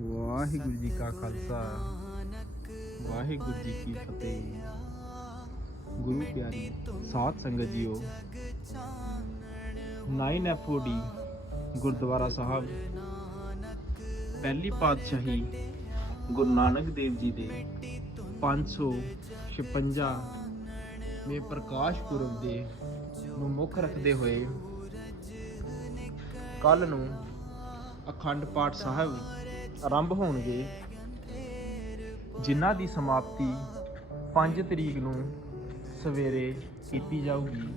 ਵਾਹਿਗੁਰੂ ਜੀ ਕਾ ਖਾਲਸਾ। ਵਾਹਿਗੁਰੂ ਜੀ ਕੀ ਫਤਿਹ। ਗੁਰੂ ਪਿਆਰੀ ਸਾਧ ਸੰਗਤ ਜੀਓ। 9FOD ਗੁਰਦੁਆਰਾ ਸਾਹਿਬ। ਪਹਿਲੀ ਪਾਤਸ਼ਾਹੀ ਗੁਰੂ ਨਾਨਕ ਦੇਵ ਜੀ ਦੇ 556 ਮੇ ਪ੍ਰਕਾਸ਼ ਪੁਰਬ ਦੇ ਨੂੰ ਮੁੱਖ ਰੱਖਦੇ ਹੋਏ ਕੱਲ ਨੂੰ ਅਖੰਡ ਪਾਠ ਸਾਹਿਬ ਆਰੰਭ ਹੋਣਗੇ, ਜਿਨ੍ਹਾਂ ਦੀ ਸਮਾਪਤੀ 5 ਤਰੀਕ ਨੂੰ ਸਵੇਰੇ ਕੀਤੀ ਜਾਊਗੀ।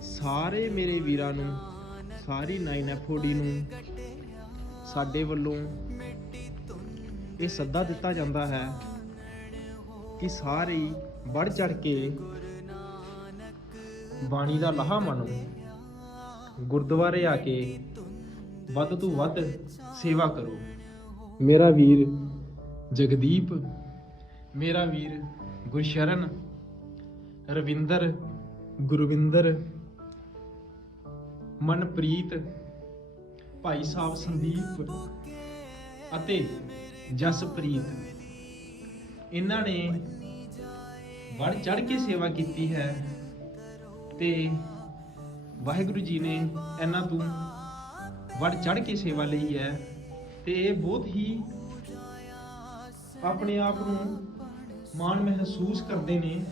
ਸਾਰੇ ਮੇਰੇ ਵੀਰਾਂ ਨੂੰ, ਸਾਰੀ 9FOD ਨੂੰ ਸਾਡੇ ਵੱਲੋਂ ਇਹ ਸੱਦਾ ਦਿੱਤਾ ਜਾਂਦਾ ਹੈ ਕਿ ਸਾਰੇ ਹੀ ਚੜ ਕੇ ਬਾਣੀ ਦਾ ਲਾਹਾ ਮੰਨੋ। ਗੁਰਦੁਆਰੇ ਆ ਕੇ ਵੱਧ ਤੋਂ ਵੱਧ ਸੇਵਾ ਕਰੋ। ਮੇਰਾ ਵੀਰ ਜਗਦੀਪ। ਮੇਰਾ ਵੀਰ ਗੁਰਸ਼ਰਨ। ਰਵਿੰਦਰ ਗੁਰਵਿੰਦਰ। ਮਨਪ੍ਰੀਤ ਭਾਈ ਸਾਹਿਬ ਸੰਦੀਪ ਅਤੇ ਜਸਪ੍ਰੀਤ। ਇਹਨਾਂ ਨੇ ਵੱਧ ਚੜ ਕੇ ਸੇਵਾ ਕੀਤੀ ਹੈ ਤੇ ਵਾਹਿਗੁਰੂ ਜੀ ਨੇ ਇਹਨਾਂ ਤੋਂ ਵੱਧ ਚੜ ਕੇ ਸੇਵਾ ਲਈ ਹੈ ਤੇ ਇਹ ਬਹੁਤ ਹੀ ਆਪਣੇ ਆਪ ਨੂੰ ਮਾਣ ਮਹਿਸੂਸ ਕਰਦੇ ਨੇ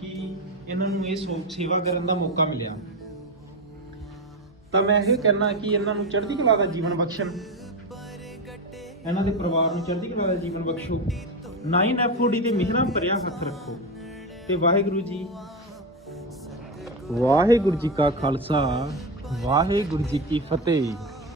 ਕਿ ਇਹਨਾਂ ਨੂੰ ਇਹ ਸੇਵਾ ਕਰਨ ਦਾ ਮੌਕਾ ਮਿਲਿਆ। ਤਾਂ ਮੈਂ ਇਹ ਕਹਿਣਾ ਕਿ ਇਹਨਾਂ ਨੂੰ ਚੜ੍ਹਦੀ ਕਲਾ ਦਾ ਜੀਵਨ ਬਖਸ਼ਣ। ਇਹਨਾਂ ਦੇ ਪਰਿਵਾਰ ਨੂੰ ਚੜ੍ਹਦੀ ਕਲਾ ਦਾ ਜੀਵਨ ਬਖਸ਼ੋ। 9FOD ਤੇ ਮਿਹਰਾਂ ਭਰਿਆ ਹੱਥ ਰੱਖੋ। ਤੇ ਵਾਹਿਗੁਰੂ ਜੀ ਵਾਹਿਗੁਰੂ ਜੀ ਕਾ ਖਾਲਸਾ। ਵਾਹਿਗੁਰੂ ਜੀ ਕੀ ਫਤਿਹ।